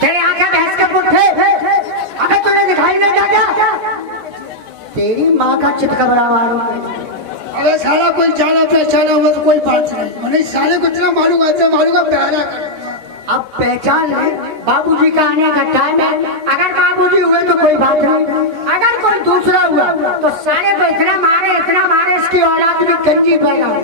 तेरे आंखें भैंस के पुट्ठे, अबे तुझे दिखाई नहीं देता? तेरी माँ का चितकबरा मारो। अरे साला कोई जाना पहचाना हुआ तो कोई बात नहीं, मैंने साले को इतना मालूम है प्यारा कर। अब पहचान ले, बाबूजी का आने का टाइम है। अगर बाबूजी हुए तो कोई बात नहीं, अगर कोई दूसरा हुआ तो साले को इतना मारे इसकी औलाद भी गंजी पैदा हो।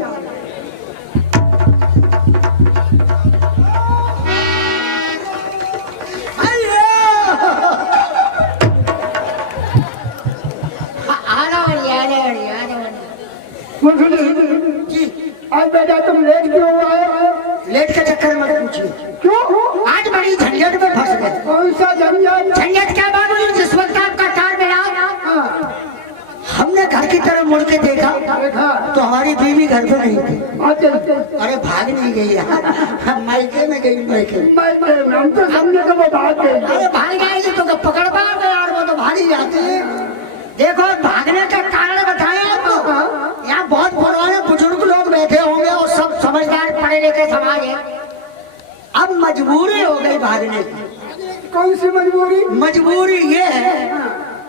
आज बेटा तुम लेट क्यों आए? लेट के चक्कर मत पूछिए। क्यों? आज बड़ी झंझट में फंस गए। कौन सा झंझट? झंझट क्या बाबूजी? जिस वक्त आपका तार मिला, हमने घर की तरफ मुड़ के देखा तो हमारी बीवी घर पे नहीं थी। अरे भाग नहीं गई, मायके में गई। मायके हम तो समझे तो वो भाग गई। अरे भाग जाएगी तो पकड़ पाओगे यार, वो तो भाग ही जाती है। देखो भागने का कारण बताएं आपको। यहाँ बहुत पुराने बुजुर्ग लोग बैठे होंगे और सब समझदार पढ़े लिखे समाज है। अब मजबूरी हो गई भागने की। कौन सी मजबूरी? मजबूरी ये है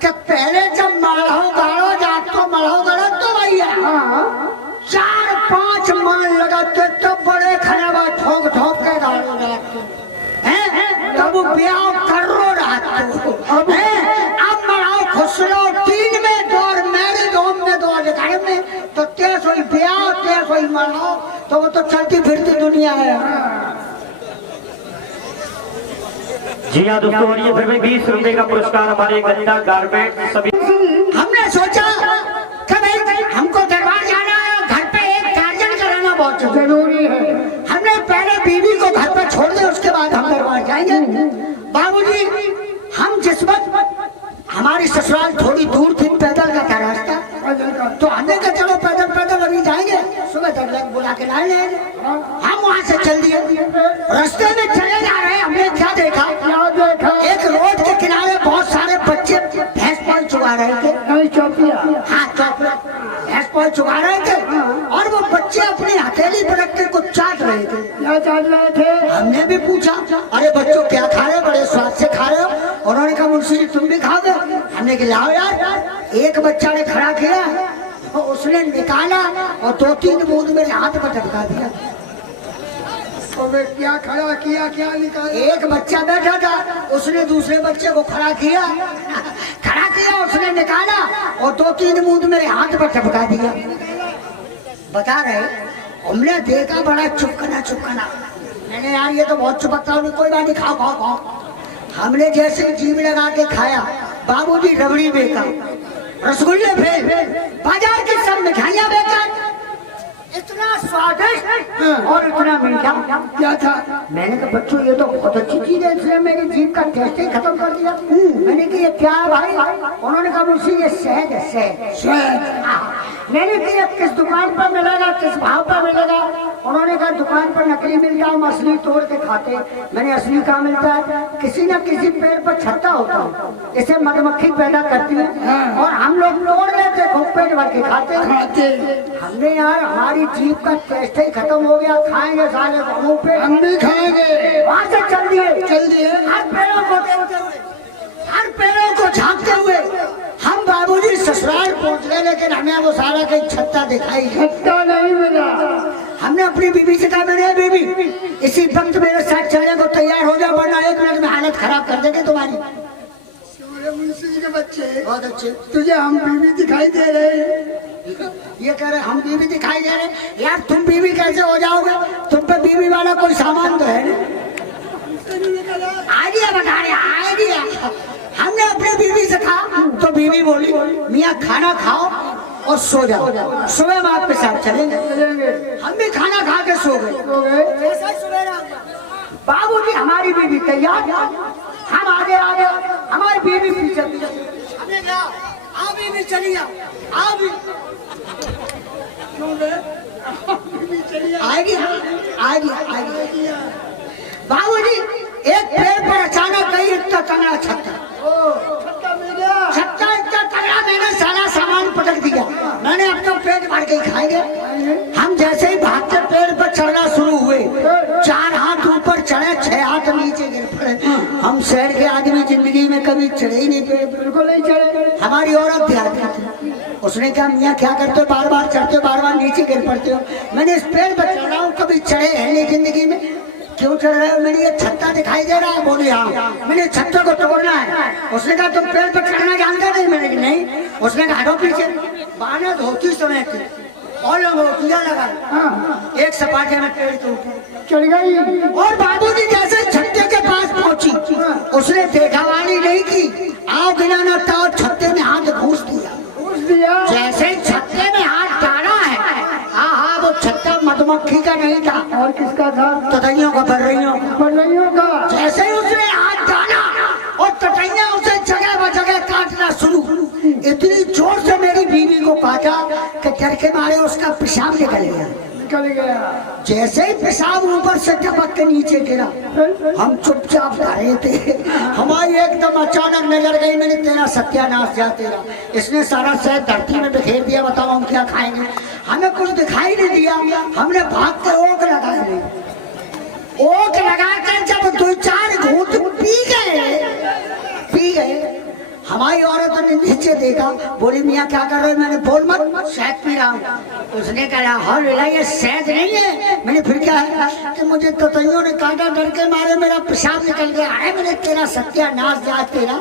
कि पहले जब मड़ो गाड़ो जात तो मड़ो गलत तो भैया 4-5 मान लगाते तब बड़े खराबा ठोक के गाड़ो जात तब ब्याह करो रात अब मड़ाओ खुसरो 3 में दौड़ मैरिज होम में दौड़ घर में तो 300 ब्याह 300 मड़ाओ तो वो तो चलती फिरती दुनिया है। जी हाँ दोस्तों, और ये फिर भी 20 रुपए का पुरस्कार हमारे गंदा गारमेंट सभी। हमने सोचा कि भाई हमको दरबार जाना है, घर पे एक गार्जन कराना बहुत जरूरी है। हमने पहले बीवी को घर पर छोड़ दे, उसके बाद हम दरबार जाएंगे। बाबूजी हम जिस वक्त हमारी ससुराल थोड़ी दूर थी, पैदल का था रास्ता, तो हमने कहा चलो पैदल अभी जाएंगे, सुबह तक बुला के लाए लेंगे। हम वहाँ से चल दिए, रास्ते में चले जा रहे हैं। हमने क्या देखा? एक रोड के किनारे बहुत सारे बच्चे भैंस पाल चुगा रहे थे। हाँ चौपिया भैंस पाल चुगा रहे थे और वो बच्चे अपनी हथेली पर रख के कुछ चाट रहे थे। क्या चाट रहे थे? हमने भी पूछा अरे बच्चों क्या खा रहे हो, बड़े स्वाद से खा रहे हो? उन्होंने कहा मुंशी जी तुम भी खाओगे। हमने कहा लाओ यार। एक बच्चा ने खड़ा किया और उसने निकाला और 2-3 बूंद मेरे हाथ पर टपका दिया। तो क्या खड़ा किया, क्या निकाला? एक बच्चा बैठा था, उसने दूसरे बच्चे को खड़ा किया उसने निकाला और 2-3 बूंद मेरे हाथ पर टपका दिया। बता रहे हमने देखा बड़ा चुपकना। मैंने यार ये तो बहुत चुपकता हूँ, कोई बात नहीं खाओ। हमने जैसे जीभ लगा के खाया, बाबूजी रबड़ी बेकार, रसगुल्ले फेल, बाजार की सब मिठाइयाँ बेकार। इतना स्वादिष्ट और इतना मीठा क्या था? मैंने कहा बच्चों ये तो बहुत अच्छी चीज है, इसलिए मेरी जीभ का टेस्ट ही खत्म कर दिया। मैंने कहा ये क्या है भाई? उन्होंने कहा मुझसे ये शहद है, शहद। मैंने कहा किस दुकान पर मिलेगा, किस भाव पर मिलेगा? उन्होंने कहा दुकान पर नकली मिलता है, हम असली तोड़ के खाते। मैंने असली कहाँ मिलता है? किसी न किसी पेड़ पर छत्ता होता है, इसे मधुमक्खी पैदा करती है और हम लोग तोड़ लेते, खूब पेट भर के खाते। हमने यार हमारी जीभ का टेस्ट ही खत्म हो गया, खाएंगे साले मुंह पे, हम भी खाएंगे। वहाँ से चल दिए हर पेड़ों को झांकते हुए हम बाबूजी ससुराल पहुँच गए, लेकिन हमें वो सारा कहीं छत्ता दिखाई नहीं मिला। हमने अपनी बीवी से कहा मैंने बीवी इसी वक्त मेरे साथ चलने को तैयार हो जाओ, वरना 1 मिनट में हालत खराब कर देंगे तुम्हारी। मुंशी जी के बच्चे बहुत अच्छे। तुझे हम बीवी दिखाई दे रहे हैं? ये कह रहे हम बीवी दिखाई दे रहे यार, तुम बीवी कैसे हो जाओगे? तुम पे बीवी वाला कोई सामान तो है नहीं। आइडिया बता रहे आइडिया। हमने अपनी बीवी से कहा तो बीवी बोली मियाँ खाना खाओ और सो जाओ, सुबह हम आपके साथ चलेंगे। हम भी खाना खा के सो गए। बाबूजी हमारी बीवी तैयार, हम आगे हमारी बीवी पीछे। हमने कहा आओ बीवी चली आओ आएगी। बाबूजी एक पेड़ पर अचानक गई इतना तगड़ा छत्ता इतना तगड़ा, मैंने सारा सामान पटक दिया। मैंने अपना पेट भर के खाएंगे। हम जैसे ही भागते पेड़ पर चढ़ना शुरू हुए, 4 हाथ ऊपर चढ़े, 6 हाथ नीचे गिर पड़े। हम शहर के आदमी जिंदगी में कभी चढ़े ही नहीं पे, बिल्कुल नहीं चढ़े। हमारी औरत ध्यान थी। उसने कहा मियाँ क्या करते हो, बार बार चढ़ते हो, बार बार नीचे गिर पड़ते हो। मैंने इस पेड़ पर चढ़ रहा हूँ, कभी चढ़े हैं नहीं जिंदगी में, क्यों चढ़ रहे हो? मैंने ये छत्ता दिखाई दे रहा है। बोले हाँ। मैंने छत्ते को तोड़ना है। उसने कहा तुम पेड़ पर चढ़ना जानते नहीं? मैंने कहा नहीं। उसने कहा हटो पीछे। बाने धोती समय थी और लोगों पूजा लगा, हाँ, एक सपाटे में पेड़ के ऊपर चढ़ गई। और बाबूजी जैसे छत्ते के पास पहुंची, उसने देखा वाली नहीं की, आओ गिराना था और छत्ते में हाथ घूस दिया। घूस दिया। जैसे छत्ते में हाथ डाला है, हाँ हाँ, वो छत्ता मधुमक्खी का नहीं था। और किसका था? ततैयों का, बर्रइयों का। बर्रइयों का। जैसे ही उसने हाथ डाला और ततैया उसे जगह ब जगह काटना शुरू, इतनी जोर से मेरी बीवी को काटा कि डर के मारे उसका पेशाब निकल गया। निकल गया। जैसे ही पेशाब ऊपर से टपक के नीचे गिरा, हम चुपचाप खड़े थे। हमारी एकदम अचानक नजर गई, मैंने तेरा सत्यानाश जा तेरा। इसने सारा शहद धरती में बिखेर दिया, बताओ हम क्या खाएंगे? हमें कुछ दिखाई नहीं दिया। हमने भाग कर ओक लगाए। ओक लगाकर जब 2-4 घूंट पी गए, हमारी औरत ने नीचे देखा, बोली मियाँ क्या कर रहे हो? मैंने बोल मत, शहद पी रहा हूँ। उसने कहा हाँ लेला ये शहद नहीं है। मैंने फिर क्या है कि मुझे ततैयों ने काटा, डर के मारे मेरा पेशाब निकल गया। अरे मैंने तेरा सत्यानाश जा तेरा।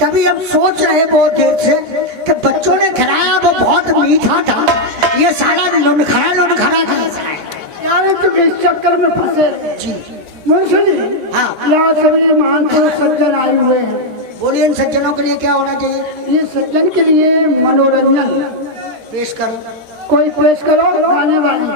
तभी हम सोच रहे बहुत देर से कि बच्चों ने खिलाया वो बहुत मीठा था, ये सारा लुनखरा कैसा है? यार तुम इस चक्कर में फंसे। जी मुंशी, हाँ। यहाँ सभी महान पुरुष सज्जन आए हुए हैं। बोलिए इन सज्जनों के लिए क्या होना चाहिए? ये सज्जन के लिए मनोरंजन पेश करो। कोई पेश करो। गाने वाली